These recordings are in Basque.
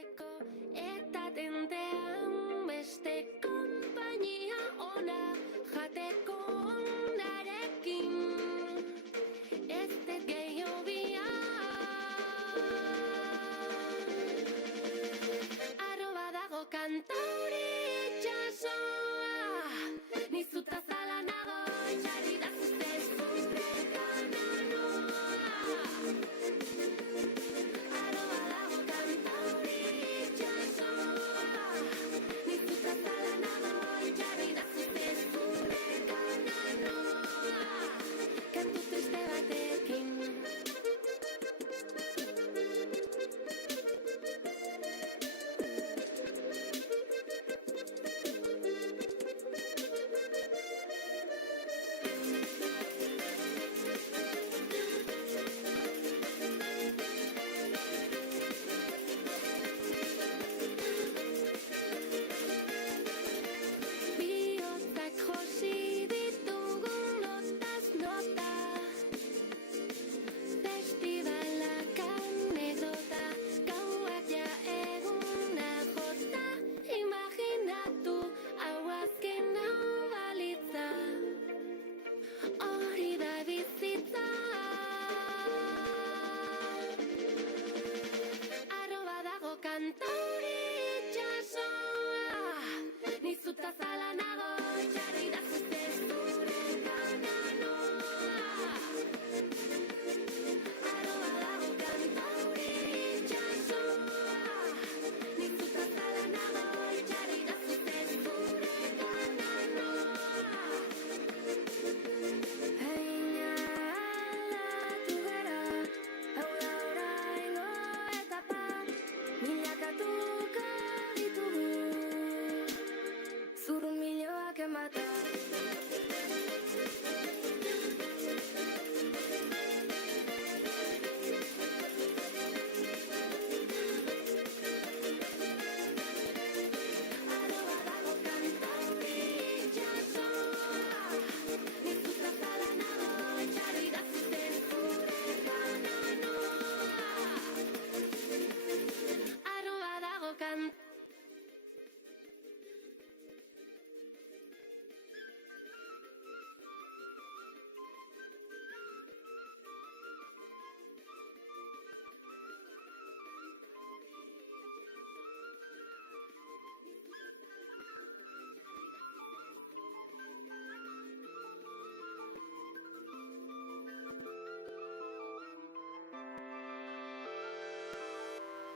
Ikasteko eta tentean beste konpainia ona jateko onarekin ez dut gehiago arroba dago kantauri itxasoa nizuta zala nago itxarri da zuzte zure kananoa arroba dago kantauri itxasoa nizuta zala nago itxarri da zuzte zure kananoa kantu triste batekin Bihotzak josi ditugun notaz nota Festibalak anekdota Gauak ja eguna jota Imaginatu hau azken hau balitza Hori da bizitza arroba dago kantauri itxasoa nizuta zala nago itxarri da zuzte zure kananoa arroba dago kantauri itxasoa nizuta zala nago itxarri da zuzte zure kananoa Heina aldatu gara hau da oraingo etapa milakatuko ditugu zurrunbiloak emata arroba dago kantauri itxasoa nizuta zala nago itxarri da zuzte zure kananoa arroba dago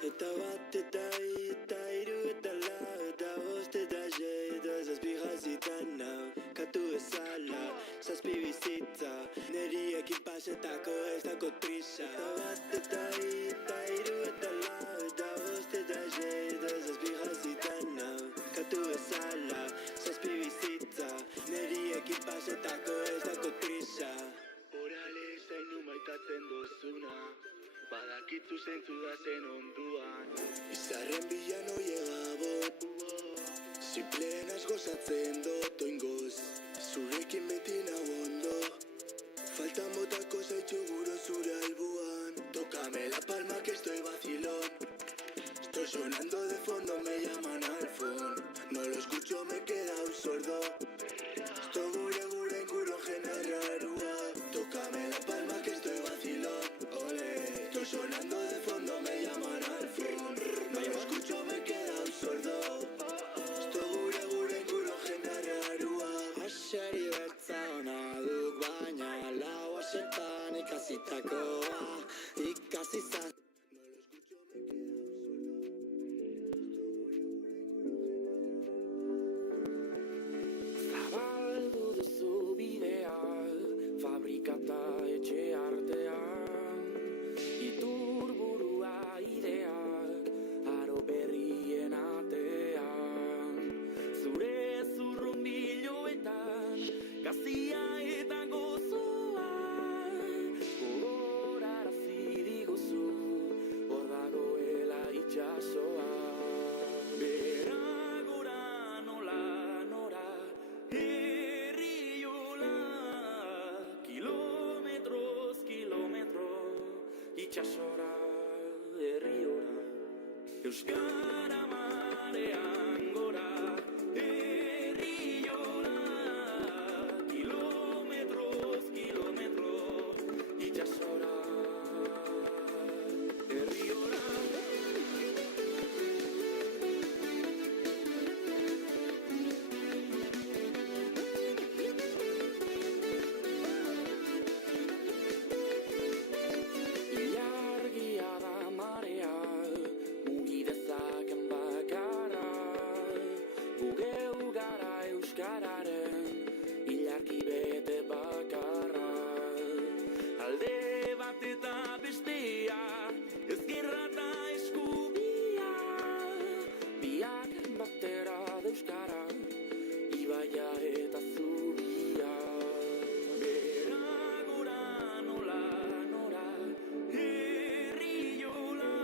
Eta bat, eta bi, eta hiru, eta lau, eta bost, eta sei, eta zazpi jazitan nau Katu bezala, zazpi bizitza, neriekin pasetako ez dako trisa Eta bat, eta bi, eta hiru, eta lau, eta bost, eta sei, eta zazpi jazitan nau Katu bezala, zazpi bizitza, neriekin pasetako ez dako trisa Orale zainu maitatzen dozuna Badakitzu zentzu da zen onduan Izarren bilan oie gabot Ziplenaz gozatzen dut oingoz Zurekin beti nago ondo Faltan botako zaitxu guro zure albuan Tócame la palma que estoy vacilón Estoy sonando de fondo, me llaman al phone No lo escucho, me he quedado sordo Esto gure inguruan generarua Tócame la palma que estoy vacilón Ole Estoy sonando de fondo, me llaman al phone No lo escucho, me he quedado sordo Esto gure inguruan generarua Aseri bertza ona duk baina lau asetan ikasitakoa Ikasi zan No lo escucho, me he quedado sordo Zabaldu duzu bidea, fabrikata etxe artean Iturburua ideak, aro berrien atean Zure zurrunbiloetan, gazia eta gozua Gogorarazi diguzu, hor dagoela itxasoa Bera gora nola nora herriola kilometro itxasora herriora Euskara marean gora, herriola, kilometroz, kilometro, itsasora, herriola. Ilargia da marea, mugi dezaken bakarra, gu geu gara euskararen ilargi bete bakarra. Alde bat eta bestea, ezkerra eta eskubia, biak batera da euskara, ibaia eta zubia. Bera gora nola nora, herriola,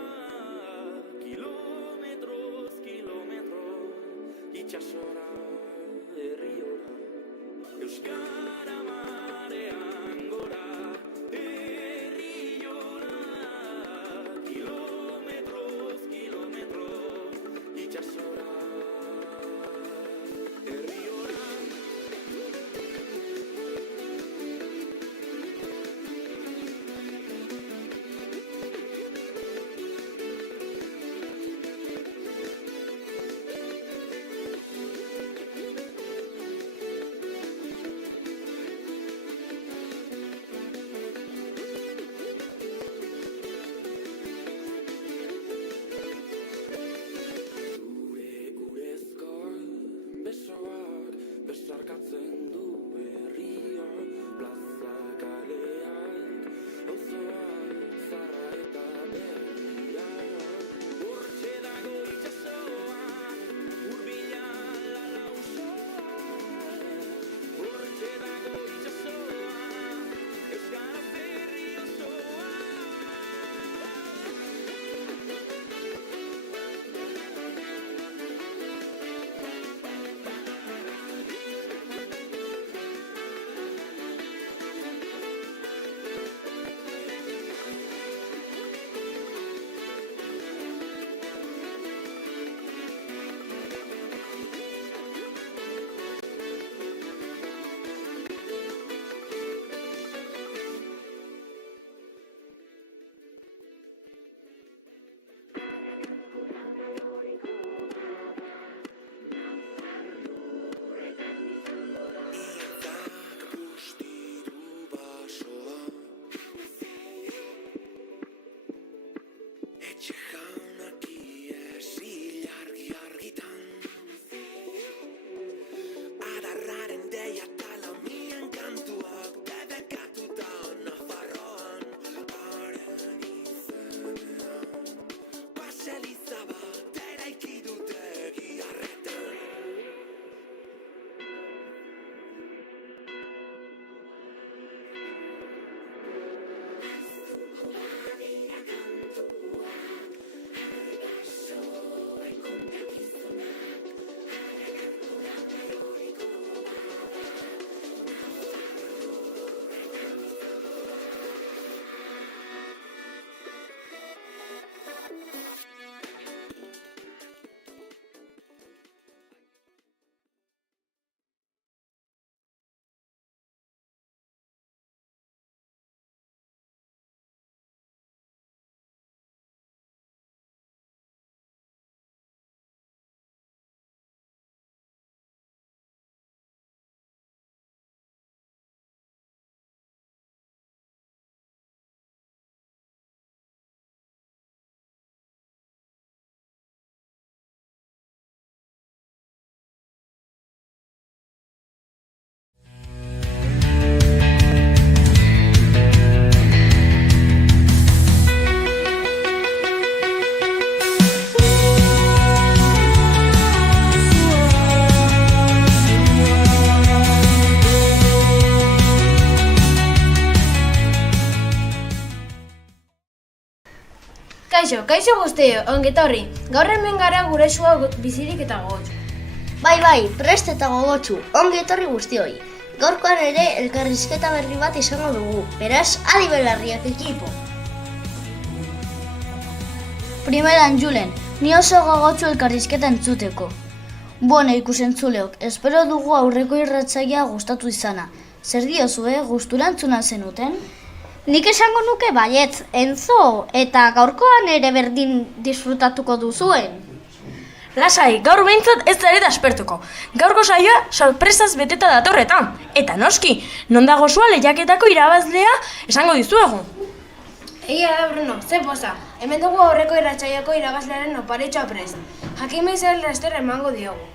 kilometroz, kilometro, itsasora, herriola. Euskara marean gora, herriola, kilometroz, kilometro, itsasora, herriola. Zure urezko besoak besarkatzen du herria, plaza kaleak, auzoak, zarra eta berria. Hortxe dago itsasoa, hurbila lausoa. Hortxe dago itsasoa, euskaraz herri osoa. Etxe jaunak ies ilargi argitan, adarraren deia talamien kantuak debekatuta Nafarroan, haren izenean, baseliza bat eraiki dute giharretan. Kaixo guztio, ongetorri. Gaur hemen gara gure sua bizirik eta gogotsu. Bai, prest eta gogotsu, ongi etorri guztioi. Gaurkoan ere elkarrizketa berri bat izango dugu, beraz, adi belarriak ekipo. Primeran Julen, Ni oso gogotsu elkarrizketa entzuteko. Bueno, ikusentzuleok, espero dugu aurreko irratsaioa gustatu izana. Zer diozue, gustura entzuna zenuten? Nik esango nuke baietz, Enzo, eta gaurkoan ere berdin disfrutatuko duzuen. Lasai, gaur behintzat ez da ere aspertuko. Gaurko saioa sorpresaz beteta datorreta. Eta noski, non dago zua lehiaketako irabazlea esango dizuegu. Egia da, Bruno, ze poza. Hemen dugu aurreko irratsaioko irabazlearen oparitxoa prest. Jakime zer laster emango diogu.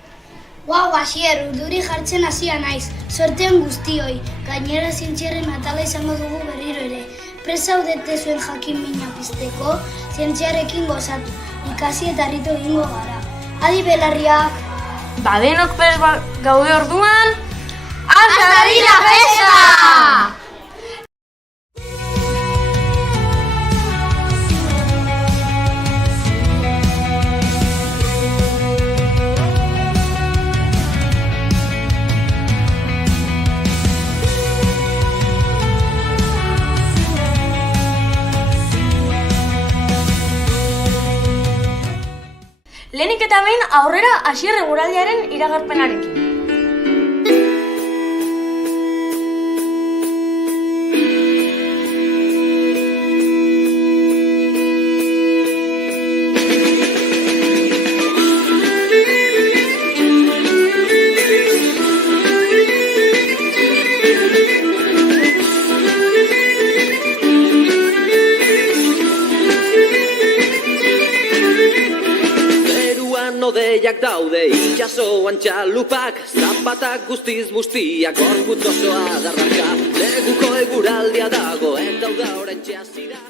Guau, Asier, urduri jartzen hasia naiz. Sortean guztioi. Gainera zientziaren atala izango dugu berriro ere. Prest zaudete zuen jakin mina pizteko, zientziarekin gozatu. Ikasi eta harritu egingo gara. Adi belarriak! Badenok prest gaude orduan... Hasta la festa! Lehenik eta behin aurrera Asier eguraldiaren iragarpenarekin. Odeiak daude itxasoan txalupak, zapatak guztiz bustiak, gorputz osoa darraka, neguko eguraldia dago, eta uda oraintxe hasira.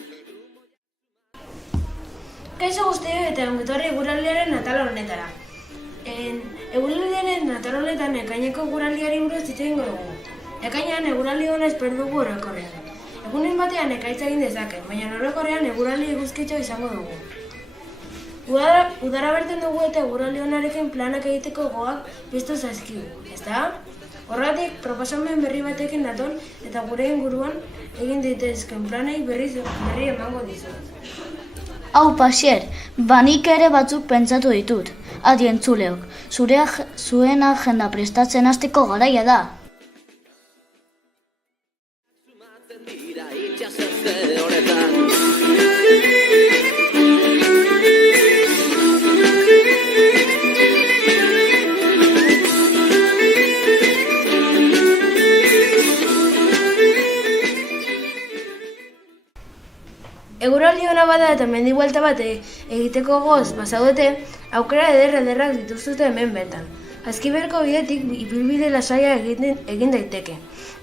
Kaixo guztioi eta ongetorri eguraldiaren atal honetara. Eguraldiaren atal honetan ekaineko eguraldiari buruz hitz egingo dugu. Ekainean eguraldi ona espero dugu orokorrean. Egunen batean ekaitza egin dezake, baina orokorrean eguraldi eguzkitxo izango dugu. Udara berten dugu eta eguraldi onarekin planak egiteko gogoak piztu zaizkigu, ezta? Horregatik, proposamen berri batekin nator eta gure inguruan egin daitezken planei berri emango dizuet. Hau, Pasier, nik ere batzuk pentsatu ditut. Adi entzuleok, zuen agenda prestatzen hasteko garaia da. Dira itxasotze honetan. Eguraldi ona bada eta mendi buelta bat egiteko goz bazaudete, aukera ederrak dituzute hemen bertan. Azkiberko bidetik ibilbide lasaia egin daiteke.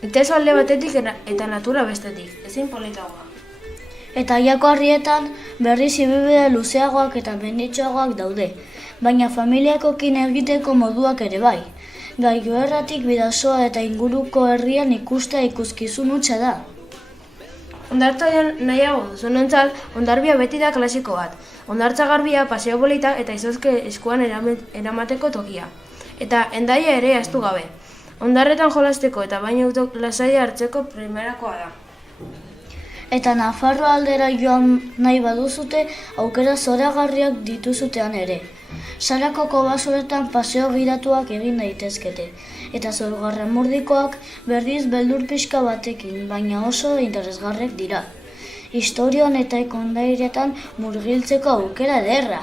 Itsaso alde batetik eta natura bestetik, ezin politagoa. Eta Aiako Harrietan berriz ibilbide luzeagoak eta menditsuagoak daude, baina familiakokin egiteko moduak ere bai. Gailurretik Bidasoa eta inguruko herrian ikustea ikuskizun hutsa da. Hondartza nahiago duzunentzat, hondarbia beti da klasiko bat. Hondartza garbia, paseo polita eta izozke eskuan eramateko tokia. Eta Hendaia ere ahaztu gabe. Hondarretan jolasteko eta baino lasaia hartzeko primerakoa da. Eta Nafarro aldera joan nahi baduzute, aukera zoragarriak dituzutean ere. Sarakoko basoetan paseo giratuak egin daitezkete, eta Zorgarramurdikoak berriz beldur pixka batekin, baina oso interesgarrek dira. Historian eta Kondairetan murgiltzeko aukera ederra.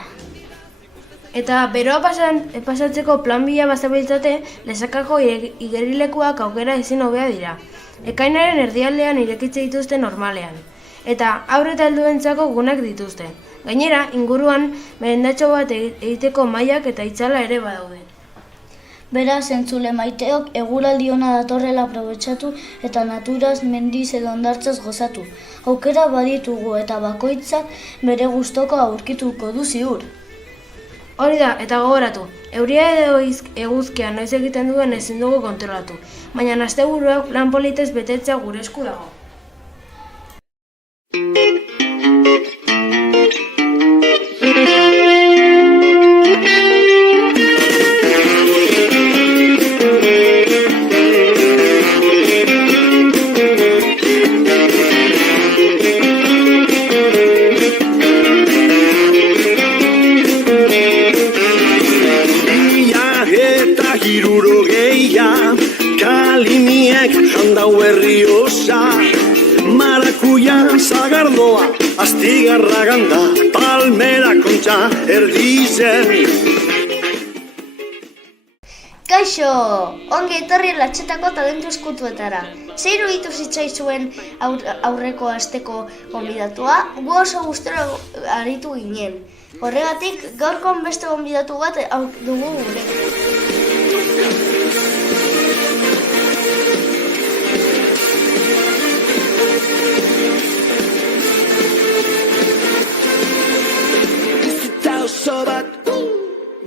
Eta beroa pasatzeko plan bila bazabiltzate, Lesakako igerilekuak aukera ezin hobea dira. Ekainaren erdialdean irekitze dituzte normalean, eta haur eta helduentzako gunak dituzte. Gainera, inguruan merendatxo bat egiteko mailak eta itzala ere badaude. Beraz, entzule maiteok eguraldi ona datorrela aprobetxatu eta naturaz, mendiz edo hondartzaz gozatu. Aukera baditugu eta bakoitzak bere gustoko aurkituko du ziur. Hori da, eta gogoratu, euria edo eguzkia noiz egiten duen ezin dugu kontrolatu, baina asteburuak plan politez betetzea gure esku dago. puxa, maracuya, zagardoa, astigarra ganda, palmera kontxa, erdizen. Kaixo, ongi etorri Latxetako talentu eskutuetara. Zer iruditu zitzaizuen aurreko asteko gonbidatua, gu oso gustora aritu ginen. Horregatik, gaurkon beste gonbidatu bat dugu gurekin. Bizitza oso bat,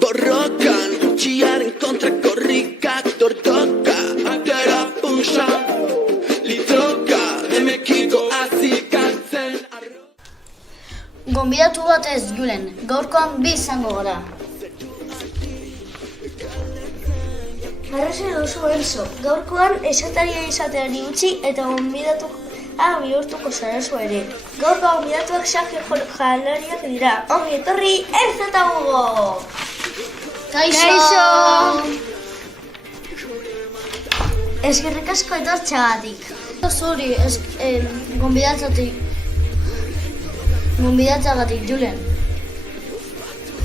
borrokan, txiaren kontra korrikak, dortoka, atera punxa, litroka, emekiko azikatzen. Gonbidatu bat ez, Julen, gaurkoan bi izango gara. Arrazoi duzu Enzo, gaurkoan esataria izateari utzi eta gonbidatu bihurtuko zarazu ere. Gaurko gonbidatuak Xake jalariak dira. Ongi etorri, Enzo eta Hugo! Kaixo! Eskerrik asko etortxagatik. Zuri, gonbidatzagatik, Julen.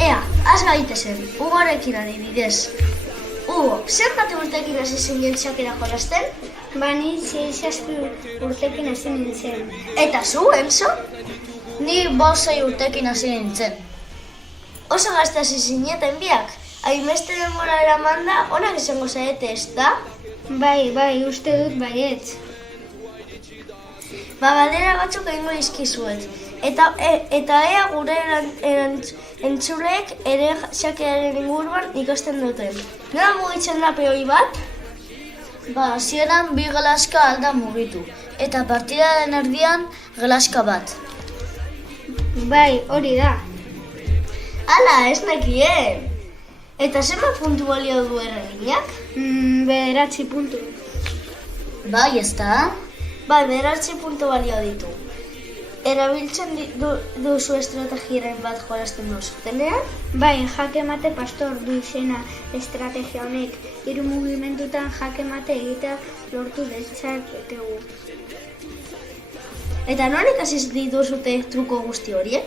Ea, has gaitezen, Hugorekin adibidez. Hugo, zenbat urtekin hasi zinen Xakera jolasten? Ni 6 urtekin hasi nintzen. Eta zu, Enzo? Ni 5 urtekin hasi nintzen. Oso gazte hasi zineten biak. Hainbeste denbora eramanda, onak izango zarete, ez da? Bai, uste dut baietz. Galdera batzuk egingo dizkizuet. Eta ea gure entzuleek ere Xakearen inguruan ikasten duten. Nola mugitzen da peoi bat? Hasieran 2 gelaska alda mugitu, eta partidaren erdian gelaska bat. Bai, hori da. Hala, ez nekien! Eta zenbat puntu balio du erreginak? 9 puntu. Bai, ez da? Bai, 9 puntu balio ditu. Erabiltzen duzu estrategiaren bat jolasten duzutenean? Bai, jake mate pastor du izena estrategia honek. 3 mugimendutan jake mate egitea lortu dezakegu. Eta non ikasi dituzute truko guzti horiek?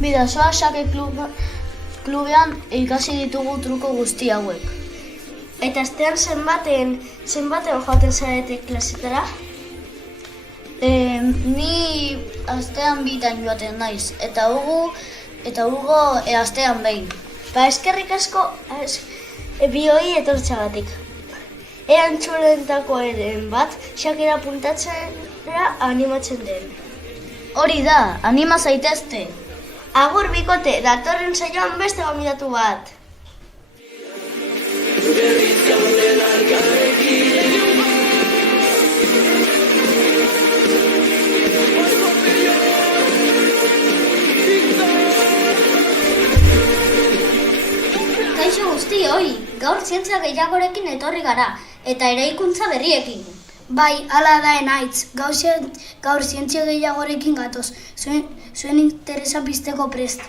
Bidasoa Xake klubean ikasi ditugu truko guzti hauek. Eta astean zenbaten joaten zarete klasetara? Ni astean 2 joaten naiz, eta Hugo astean 2. Eskerrik asko bioi etortxagatik. Ea entzulentakoaren bat Xakera puntatzera animatzen den. Hori da, anima zaitezte. Agur bikote, datorren saioan beste gonbidatu bat. Kaixo guztioi, gaur zientzia gehiagorekin etorri gara, eta eraikuntza berriekin. Bai, hala da enaitz. Gaur zientzia gehiagorekin gatoz. Zuen interesa pizteko prest.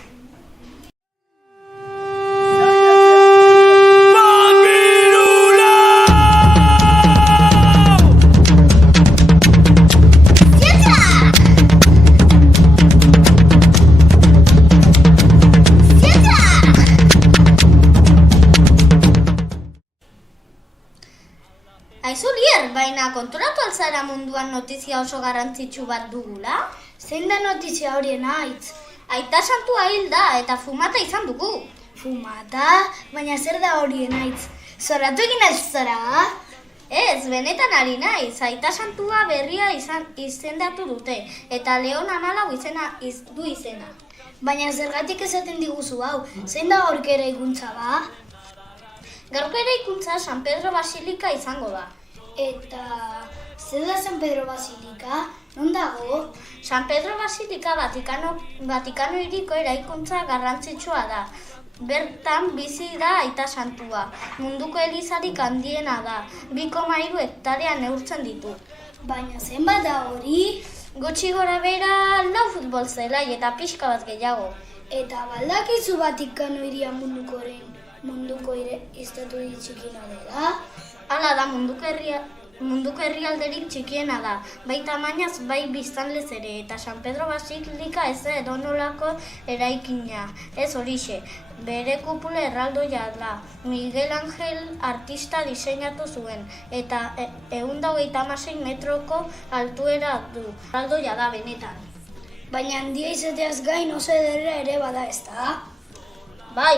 Aizu lier, baina konturatu alzara munduan notizia oso garrantzitsu bat dugula? Zein da notizia horien aitz? Aita santua hil da eta fumata izan dugu. Fumata? Baina zer da horien aitz? Zoratu egin ez zara? Ez, benetan ari naiz, aita santua berria izendatu dute, eta Leon 14 du izena. Baina zergatik esaten diguzu hau, zein da gaurko eraikuntza ba? Gaurko eraikuntza San Pedro Basilika izango da. Eta zer da San Pedro Basilika? Non dago? San Pedro Basilika Vatikano hiriko eraikuntza garrantzitsua da. Bertan bizi da aita santua. Munduko elizarik handiena da. 2,3 hektarea neurtzen ditu. Baina zenbat da hori? Gutxi gora bera 4 futbol zelai eta pixka bat gehiago. Eta baldakizu Vatikano hiria munduko estatu txikina dela? Hala da, munduko herrialderik txikiena da, bai tamainaz, bai biztanlez ere, eta San Pedro Basilika ez edonolako eraikina, ez horixe, bere kupula erraldoia da, Miguel Angel artista diseinatu zuen, eta 126 metroko altuera du, erraldoia da benetan. Baina handia izateaz gain oso ederra ere bada, ezta? Bai,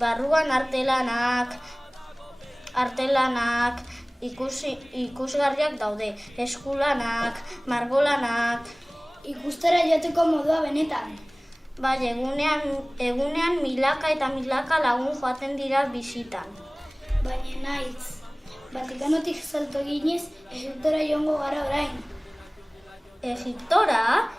barruan artelanak, ikusgarriak daude, eskulanak, margolanak. Ikustera joateko modua benetan. Bai, egunean milaka eta milaka lagun joaten dira bisitan. Baina naiz, Vatikanotik salto ginez, Egiptora joango gara orain. Egiptora?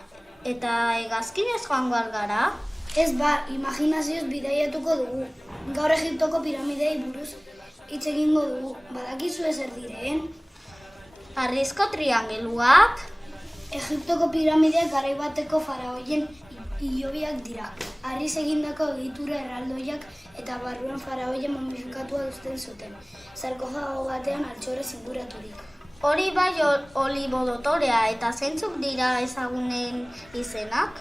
Eta hegazkinez joango algara? Ez ba, imaginazioz bidaiatuko dugu. Gaur Egiptoko piramidei buruz hitz egingo dugu. Badakizu ezer diren? Harrizko triangeluak? Egiptoko piramideak garai bateko faraoien hilobiak dira. Harriz egindako egitura erraldoiak eta barruan faraoien momifikatua duzten zuten. Sarkofago batean altxorrez inguraturik. Hori bai olibodotorea eta zeintzuk dira ezagunen izenak?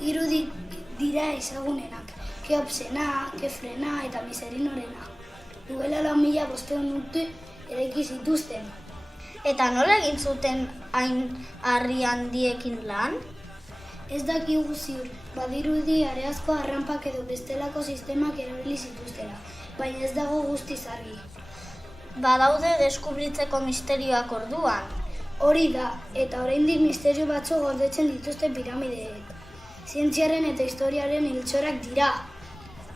3 dira ezagunenak. Keopsena, Kefrena eta Miserinorena. Duela 4.500 urte eraiki zituzten. Eta nola egin zuten hain harri handiekin lan? Ez dakigu ziur, badirudi areazko arranpak edo bestelako sistemak erabili zituztela, baina ez dago guztiz argi. Badaude deskubritzeko misterioak orduan. Hori da, eta oraindik misterio batzu gordetzen dituzte piramideek. Zientziaren eta historiaren iltsorak dira.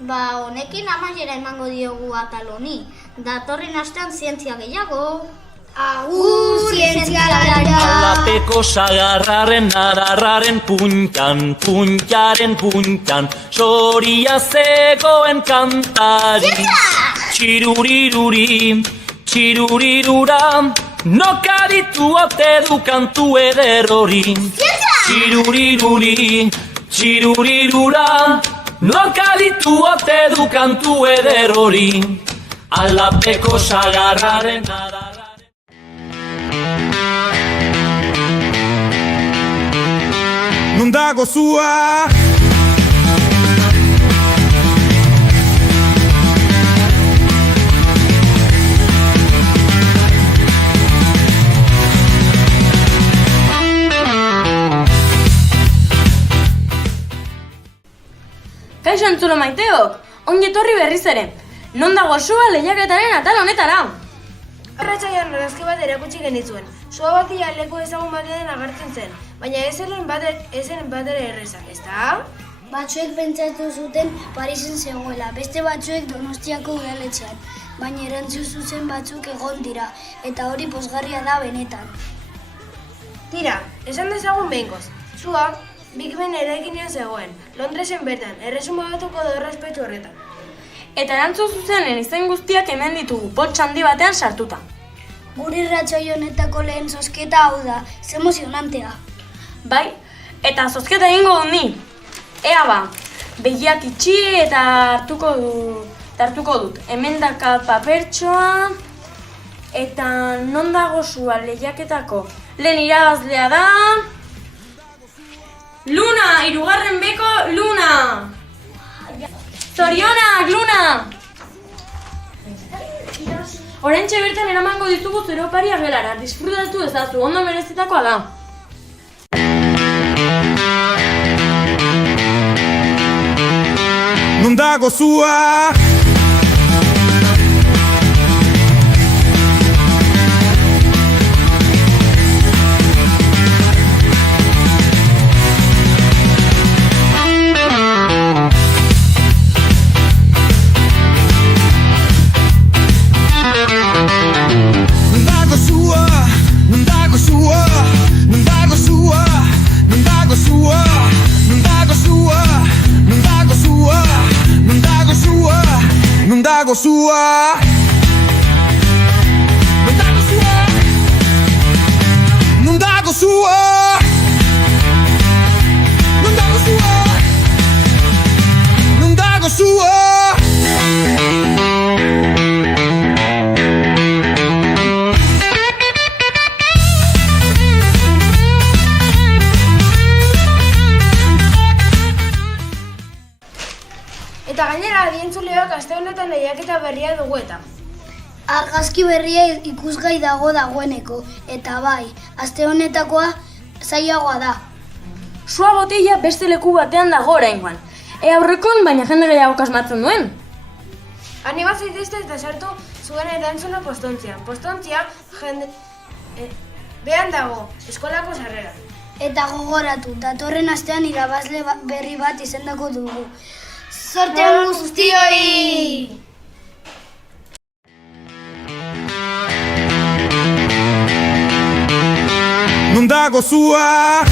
Honekin amaiera emango diogu atal honi. Datorren astean zientzia gehiago. Agur, zientzialaria! Alapeko sagarraren adarraren puntan, puntaren puntan, soria zegoen kantari. Txiruriruri, txirurirura, nokaditu ote du kantu eder hori. Txiruriruri, txirurirura, nokaditu ote du kantu eder hori. Alapeko sagarraren adarraren. Non dago zua Kaixo entzulo maiteok, ongi etorri berriz ere. Non dago sua lehiaketaren atal honetara? Arratsaian argazki bat erakutsi genizuen. Sua batia leku ezagun batean agertzen zen, baina ez zen batere errezak, ezta? Batzuek pentsatu zuten Parisen zegoela, beste batzuek Donostiako udaletxean, baina erantzun zuzen batzuk egon dira, eta hori pozgarria da benetan. Tira, esan dezagun behingoz. Sua, Big Ben eraikinean zegoen, Londresen bertan, erresumo batuko du errespetu horretan. Eta erantzun zuzenen izen guztiak hemen ditugu, poltsa handi batean sartuta. Gure irratsaio honetako lehen zozketa hau da, ze emozionantea. Bai, eta zozketa egingo dut ni. Ea ba, begiak itxi eta hartuko dut. Hemen daka papertxoa, eta non dago sua lehiaketako lehen irabazlea da... Luna, 3. beko Luna! Zorionak, Luna! Oraintxe bertan eramango ditugu zure oparia gelara, disfrutatu ezazu, ondo merezitakoa da. Non dago zua dago zua Non dago zua Non dago zua Non dago zua aste honetan lehiaketa berria dugu eta. Argazki berria ikusgai dagoeneko, eta bai, aste honetakoa zailagoa da. Sua botella beste leku batean dago oraingoan. Aurrekon baina jende gehiago kasmatzen duen. Anima zaitezte eta sartu zuen erantzuna postontzian. Postontzia jende... behan dago, eskolako sarrera. Eta gogoratu, datorren astean irabazle berri bat izendako dugu. Zorte on guztioi! Non dago sua.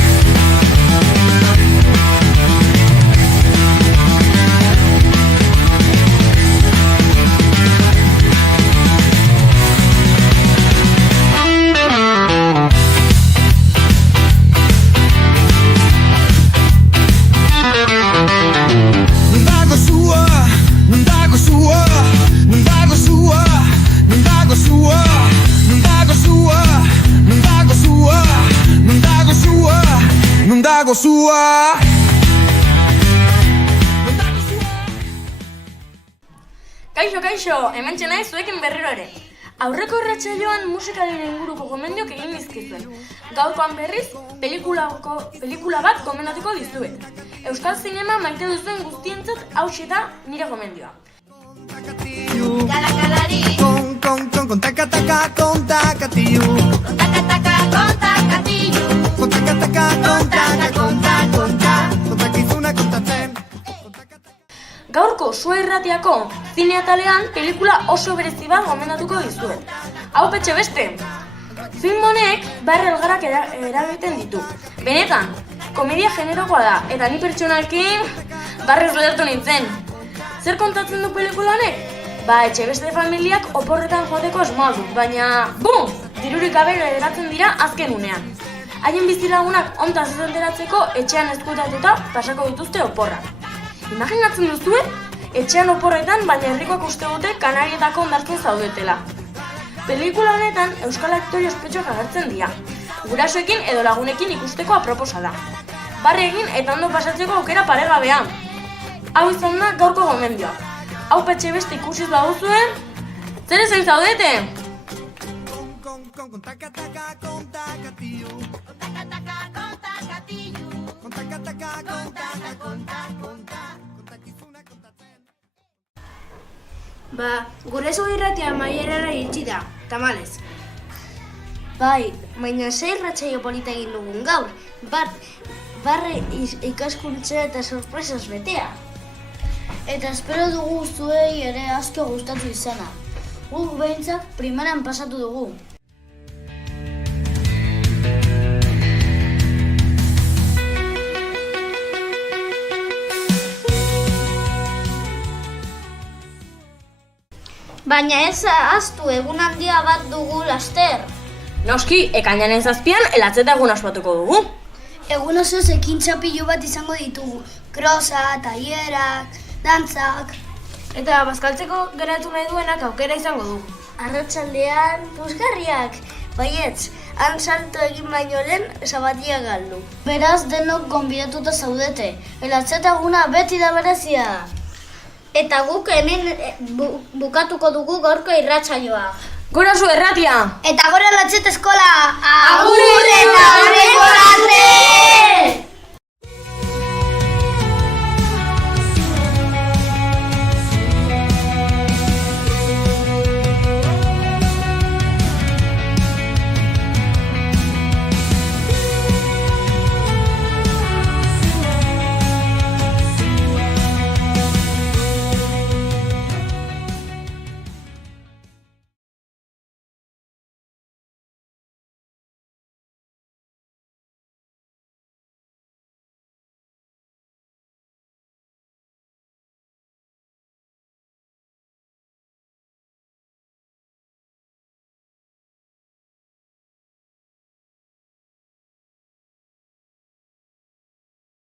Dago sua. Kaixo, hementxe naiz zuekin berriro ere. Aurreko irratsaioan musikaren inguruko gomendioak egin dizkizuen. Gaurkoan berriz, pelikula bat gomendatuko dizuet. Euskal zinema maite duzuen guztientzat hauxe da nire gomendioa. Gaurko Sua Irratiako zine atalean pelikula oso berezi bat gomendatuko dizuet. Hau petxe beste! Film honek barre elgarrak eragiten ditu. Benetan, komedia generokoa da, eta ni pertsonalkin barrez lehertu nintzen. Zer kontatzen du pelikula honek? Etxe beste familiak oporretan joateko asmoa du, baina bum! Dirurik gabe geratzen dira azken unean. Haien bizilagunak ontaz ez enteratzeko etxean ezkutatuta pasako dituzte oporrak. Imaginatzen duzue, etxean oporretan baina herrikoak uste dute Kanarietako hondartzan zaudetela. Pelikula honetan euskal aktore ospetsuak agertzen dira. Gurasoekin edo lagunekin ikusteko aproposa da. Barre egin eta ondo pasatzeko aukera paregabea. Hau izan da gaurko gomendioa. Hau petxe beste ikusiz baduzuen, zer ezen zaudete? Gure Sua Irratia amaierara iritsi da, tamalez. Bai, baina ze irratsaio polita egin dugun gaur. Barre ikaskuntza eta sorpresas betea. Eta espero dugu zuei ere asko gustatu izana. Guk behintzat primeran pasatu dugu. Baina ez ahaztu egun handia bat dugu laster. Noski, ekainaren 7an elatzeta egun ospatuko dugu. Egun osoz ekintza pilo bat izango ditugu. Krosa, tailerak, dantzak. Eta bazkaltzeko geratu nahi duenak aukera izango du. Arratsaldean puzgarriak, baietz, han salto egin baino lehen sabatia galdu. Beraz denok gonbidatuta zaudete. Elatzeta eguna beti da berezia. Eta guk hemen bukatuko dugu gaurko irratsaioa. Gora Sua Irratia! Eta gora Latzeta eskola! Agur eta